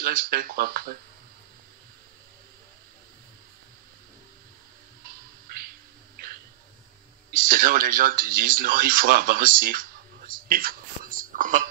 tu respectes quoi après? C'est là où les gens te disent non, il faut avancer, il faut avancer quoi?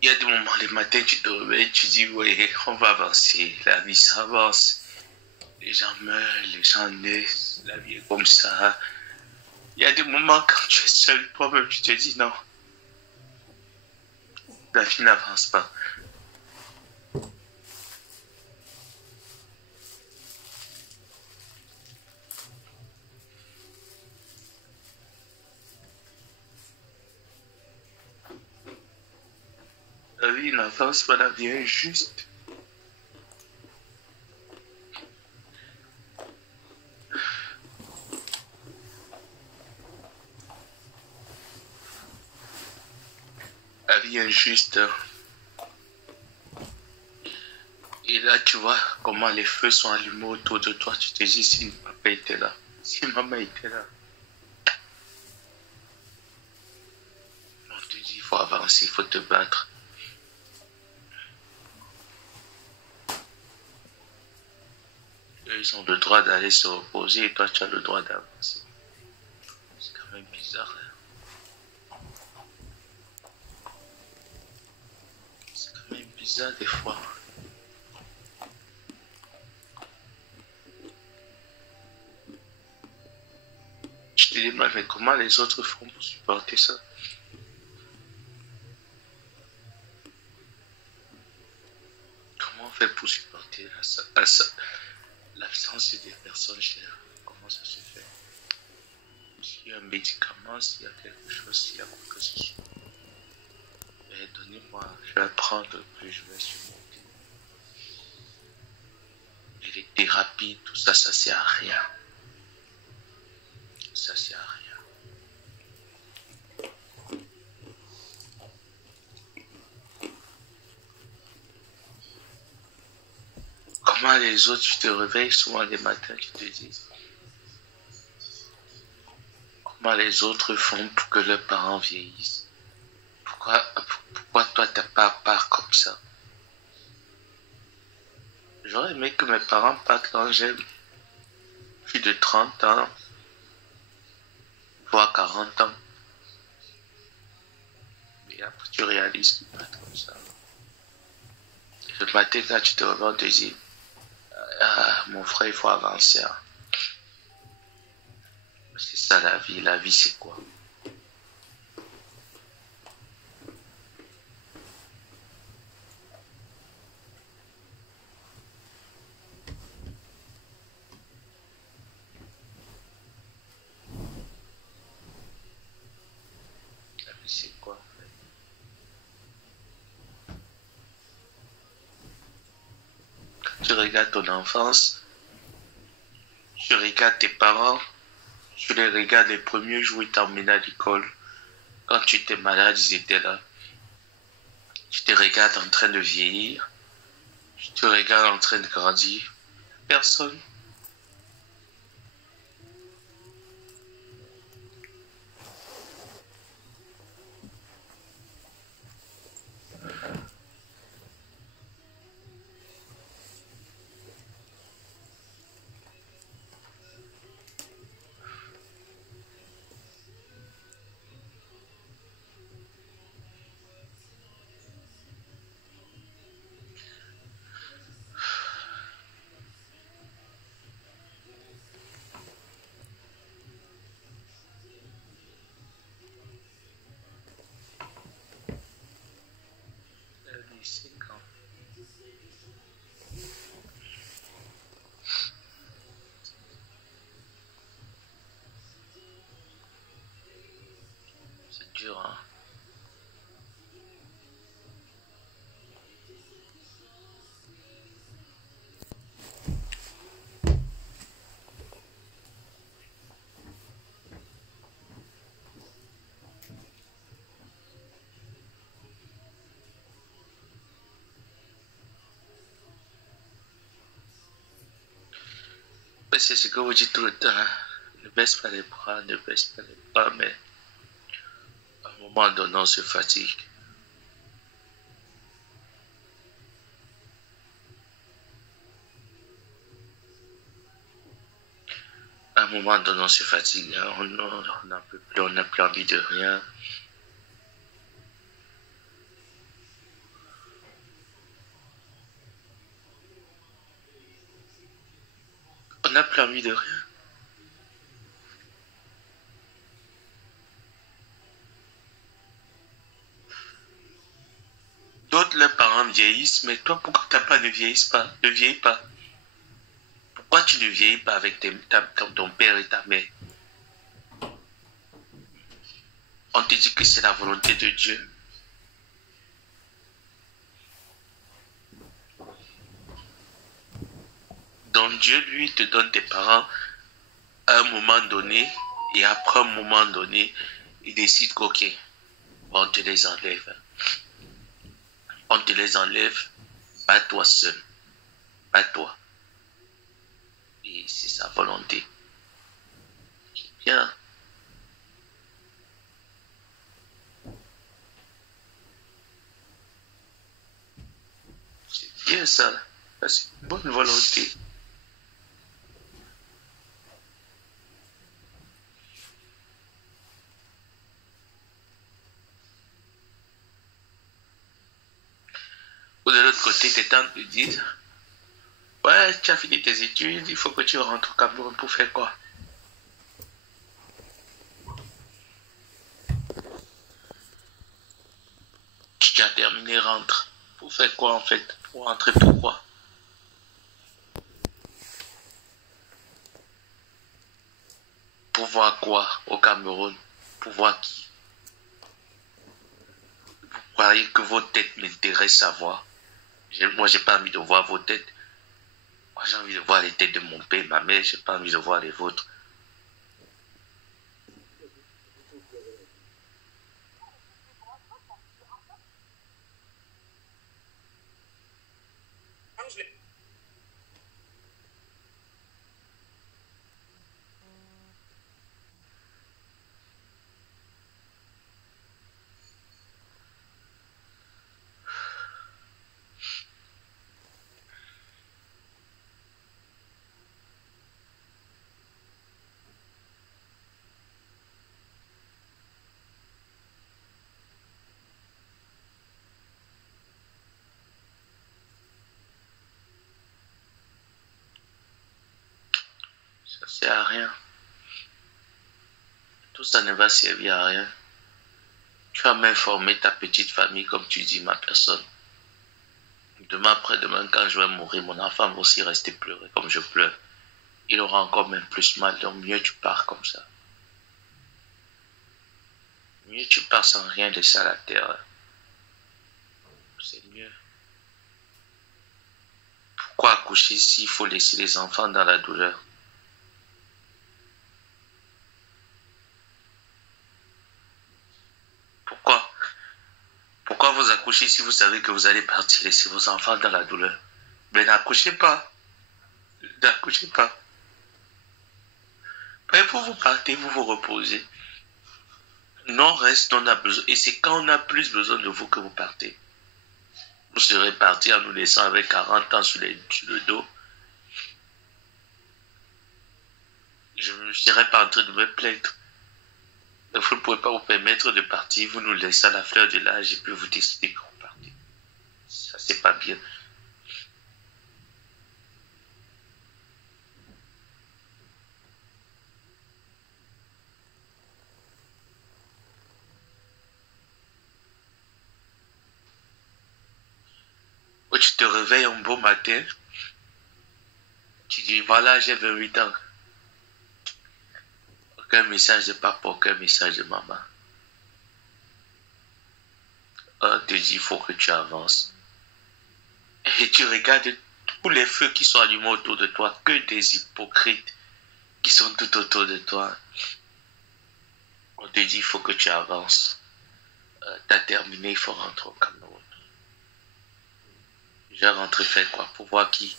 Il y a des moments, les matins, tu te réveilles, tu dis, ouais, on va avancer, la vie, ça avance. Les gens meurent, les gens naissent, la vie est comme ça. Il y a des moments quand tu es seul, toi-même, tu te dis, non, la vie n'avance pas. La vie n'avance pas, la vie est injuste. La vie est injuste. Et là, tu vois comment les feux sont allumés autour de toi. Tu te dis, si papa était là, si maman était là. On te dit, il faut avancer, il faut te battre. Eux, ils ont le droit d'aller se reposer et toi, tu as le droit d'avancer. C'est quand même bizarre. Hein. C'est quand même bizarre des fois. Je te dis, mais comment les autres font pour supporter ça? Comment on fait pour supporter l'absence des personnes chères? Comment ça se fait? S'il y a un médicament, s'il y a quelque chose, s'il y a quoi que ce soit. Mais donnez-moi, je vais apprendre, puis je vais surmonter. Et les thérapies, tout ça, ça sert à rien. Ça sert à rien. Comment les autres, tu te réveilles souvent les matins, tu te dis, comment les autres font pour que leurs parents vieillissent? Pourquoi toi, t'as pas part comme ça? J'aurais aimé que mes parents partent quand j'ai plus de 30 ans, voire 40 ans. Mais après, tu réalises qu'ils partent comme ça. Le matin, quand tu te réveilles, on te dit, ah, mon frère, il faut avancer. Hein. C'est ça la vie. La vie, c'est quoi? La vie, c'est quoi en fait? Quand tu regardes ton enfance, tu regardes tes parents, tu les regardes les premiers jours où ils t'emmenaient à l'école. Quand tu étais malade, ils étaient là. Tu te regardes en train de vieillir. Tu te regardes en train de grandir. Personne. c'est ce que vous dites tout le temps. Hein. Ne baisse pas les bras, ne baisse pas les bras, mais à un moment donné, on se fatigue. À un moment donné, on se fatigue. Hein. On n'en peut plus, on n'a plus envie de rien. On n'a plus envie de rien. D'autres, leurs parents vieillissent, mais toi, pourquoi ne vieillis pas? Ne vieillis pas. Pourquoi tu ne vieillis pas avec ton père et ta mère? On te dit que c'est la volonté de Dieu. Donc Dieu, lui, te donne tes parents à un moment donné, et après un moment donné, il décide qu'ok, on te les enlève. On te les enlève, bats-toi seul. Bats-toi. Et c'est sa volonté. Bien. C'est bien ça. C'est une bonne volonté. Ou de l'autre côté, tes tantes te disent, ouais, tu as fini tes études, il faut que tu rentres au Cameroun pour faire quoi? Tu as terminé, rentre. Pour faire quoi en fait? Pour rentrer pourquoi? Pour voir quoi au Cameroun? Pour voir qui? Vous croyez que vos têtes m'intéressent à voir? Moi, j'ai pas envie de voir vos têtes. Moi, j'ai envie de voir les têtes de mon père et ma mère. J'ai pas envie de voir les vôtres. Ça sert à rien. Tout ça ne va servir à rien. Tu vas même former ta petite famille, comme tu dis, ma personne. Demain, après-demain, quand je vais mourir, mon enfant va aussi rester pleurer comme je pleure. Il aura encore même plus mal, donc mieux tu pars comme ça. Mieux tu pars sans rien laisser à la terre. C'est mieux. Pourquoi accoucher s'il faut laisser les enfants dans la douleur? Pourquoi? Pourquoi vous accouchez si vous savez que vous allez partir laisser vos enfants dans la douleur? Mais n'accouchez pas. N'accouchez pas. Mais vous partez, vous vous reposez. Non, reste, on a besoin. Et c'est quand on a plus besoin de vous que vous partez. Vous serez parti en nous laissant avec 40 ans sur le dos. Je ne serais pas en train de me plaindre. Vous ne pouvez pas vous permettre de partir, vous nous laissez à la fleur de l'âge et puis vous décidez que vous partez. Ça, c'est pas bien. Ou tu te réveilles un beau matin, tu dis voilà, j'ai 28 ans. Aucun message de papa, aucun message de maman. On te dit il faut que tu avances. Et tu regardes tous les feux qui sont allumés autour de toi, que des hypocrites qui sont tout autour de toi. On te dit il faut que tu avances. T'as terminé, il faut rentrer au Cameroun. Je vais rentrer faire quoi? Pour voir qui?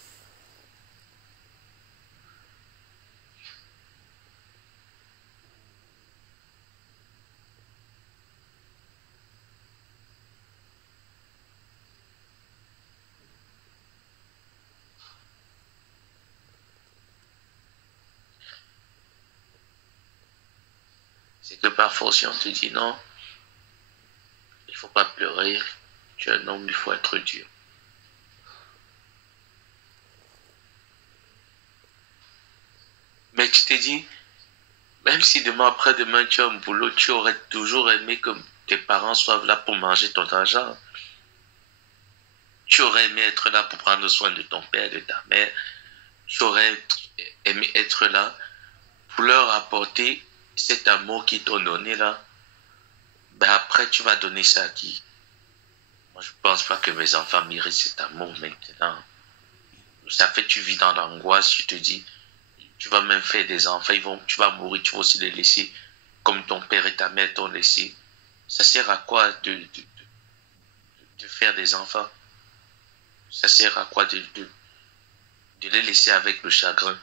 C'est que par force, on te dit non, il ne faut pas pleurer. Tu es un homme, il faut être dur. Mais tu t'es dit, même si demain après-demain tu as un boulot, tu aurais toujours aimé que tes parents soient là pour manger ton argent. Tu aurais aimé être là pour prendre soin de ton père, de ta mère. Tu aurais aimé être là pour leur apporter cet amour qu'ils t'ont donné là. Ben après, tu vas donner ça à qui? Moi, je pense pas que mes enfants méritent cet amour maintenant. Ça fait, tu vis dans l'angoisse, tu te dis, tu vas même faire des enfants, tu vas mourir, tu vas aussi les laisser comme ton père et ta mère t'ont laissé. Ça sert à quoi de faire des enfants? Ça sert à quoi de les laisser avec le chagrin?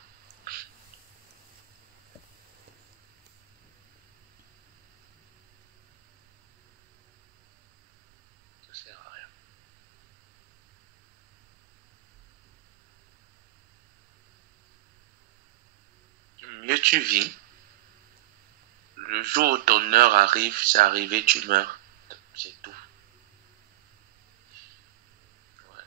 Ça sert à rien. Mieux tu vis, le jour où ton heure arrive, c'est arrivé, tu meurs. C'est tout. Ouais.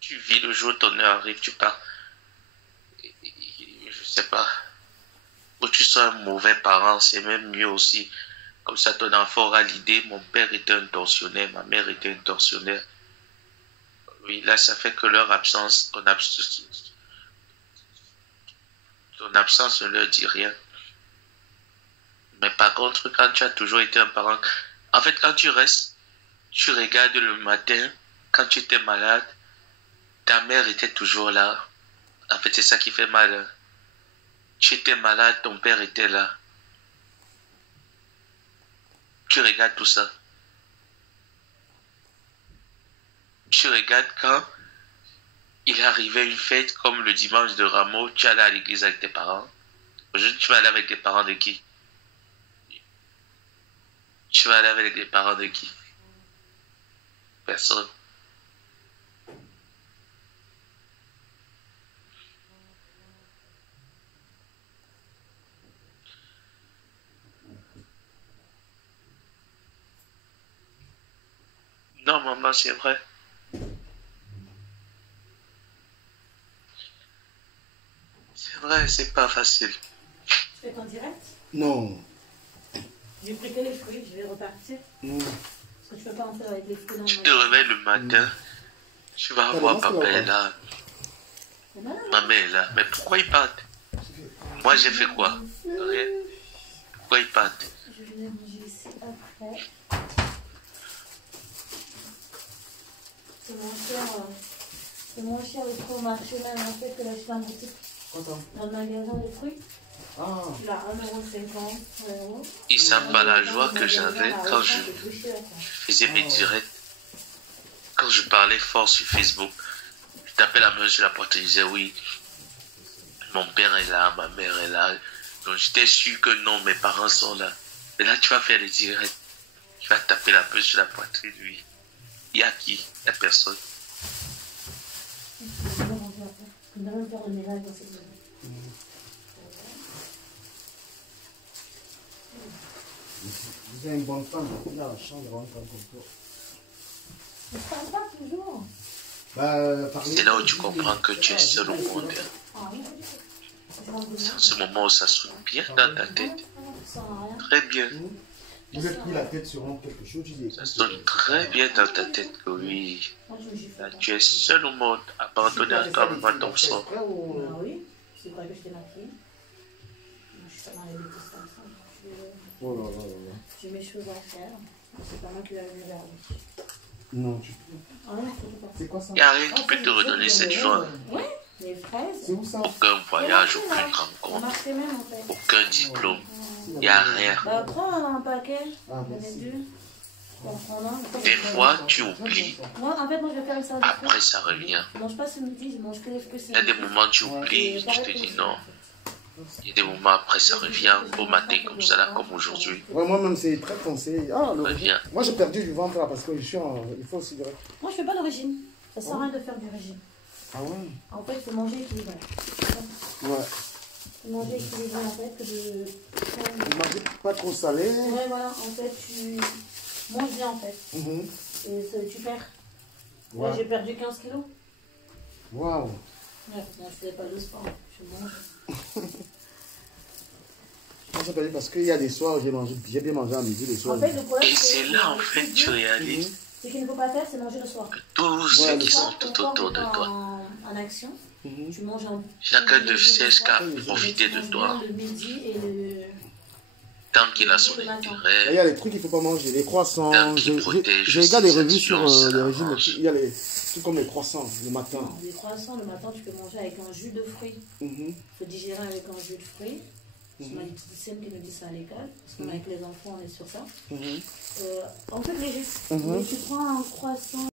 Tu vis, le jour où ton heure arrive, tu pars. Je sais pas. Ou tu sois un mauvais parent, c'est même mieux aussi. Comme ça, ton enfant aura l'idée, mon père était un tortionnaire, ma mère était un tortionnaire. Oui, là, ça fait que leur absence, ton absence ne leur dit rien. Mais par contre, quand tu as toujours été un parent, en fait, quand tu restes, tu regardes le matin, quand tu étais malade, ta mère était toujours là. En fait, c'est ça qui fait mal. Hein. Tu étais malade, ton père était là. Tu regardes tout ça. Tu regardes quand il arrivait une fête comme le dimanche de Rameau, tu allais à l'église avec tes parents. Aujourd'hui, tu vas aller avec les parents de qui? Tu vas aller avec les parents de qui? Personne. Non, maman, c'est vrai. C'est vrai, c'est pas facile. Tu fais ton direct? Non. J'ai pris que les fruits, je vais repartir. Non. Parce que tu peux pas en faire avec les fruits dans le Tu te réveilles le matin, tu vas voir papa est là, maman est là. Mais pourquoi ils partent? Moi, j'ai fait quoi? Rien. Pourquoi ils partent? Je vais manger ici après. C'est moins cher le fruit au marché même en fait que l'acheter en boutique. Dans le magasin des fruits. Ah. Il a 1,50 €. Ils savent pas la joie que j'avais quand je faisais mes directs. Quand je parlais fort sur Facebook, je tapais la main sur la porte et je disais oui, mon père est là, ma mère est là. Donc j'étais sûr que non, mes parents sont là. Mais là, tu vas faire les directs. Tu vas taper la main sur la poitrine, oui. Il y a qui? Il n'y a personne. Vous êtes une bonne femme, il a la chance d'avoir une femme comme toi. Je ne parle pas toujours. C'est là où tu comprends que tu es seul au monde. Ah oui. C'est en ce moment où ça sonne bien dans ta tête. Très bien. Vous êtes pris la tête sur quelque chose, tu dis. Ça sonne très bien dans ta tête que oui. Là, tu es seul au monde, abandonné à toi-même à ton sort. Ah oui, c'est vrai que je t'ai maquillée. Je suis pas dans les dégustations. Oh là là là là. J'ai mes choses à faire. C'est pas moi qui l'ai vu vers lui. Non, tu peux. Ah non, C'est quoi ça? Il n'y a rien qui peut te redonner cette joie. Oui, les fraises. C'est où ça? Aucun voyage, aucune Ça rencontre, marche même en fait. aucun diplôme. Il n'y a rien. Bah, prends un paquet. Ah, J'en ai merci. deux. T'en prends un. Des fois, tu oublies. Moi, en fait, moi, je vais faire une salade de fruits. Après, ça revient. Je mange pas ce midi, je mange que les fruits. Il y a des moments où tu oublies, tu te dis non. Il y a des moments après, ça revient au matin comme ça, là, comme aujourd'hui. Ouais, moi-même, c'est très conseillé. Ah, le Revient. moi, j'ai perdu du ventre là parce que je suis en. Il faut aussi direct. Moi, je fais pas de régime. Ça sert à rien de faire du régime. Ah ouais? En fait, il faut manger équilibré. Ouais. Faut manger équilibré en fait que de. Vous mangez pas trop salé. Ouais, voilà, en fait, tu manges bien en fait. Mhm. Et tu perds. Ouais. Là, j'ai perdu 15 kilos. Waouh. Ouais, non, je faisais pas de sport, je mange. Je pense que parce qu'il y a des soirs où j'ai bien mangé à midi, les soirs. En fait, le problème, Et c'est là, en fait, tu réalises ce qu'il ne faut pas faire, c'est manger le soir. que tous Ouais, ceux le qui soir, sont tout autour de toi, En action, Mhm. tu manges en. chacun ne cesse qu'à Mais profiter tu de manges toi, bien le midi et le. tant qu'il a son Le matin. Il y a intérêt, les trucs qu'il ne faut pas manger, les croissants. tant qu'il protège Je regarde des ses revues sur actions, les ça régimes. avance. Il y a les trucs comme les croissants le matin. Non, des croissants, le matin, tu peux manger avec un jus de fruits. Mhm. Il faut digérer avec un jus de fruits. On a des diététiciennes qui nous disent ça à l'école, parce qu'avec les enfants, on est sur ça. Mhm. En fait, léger. Mhm. Et tu prends un croissant.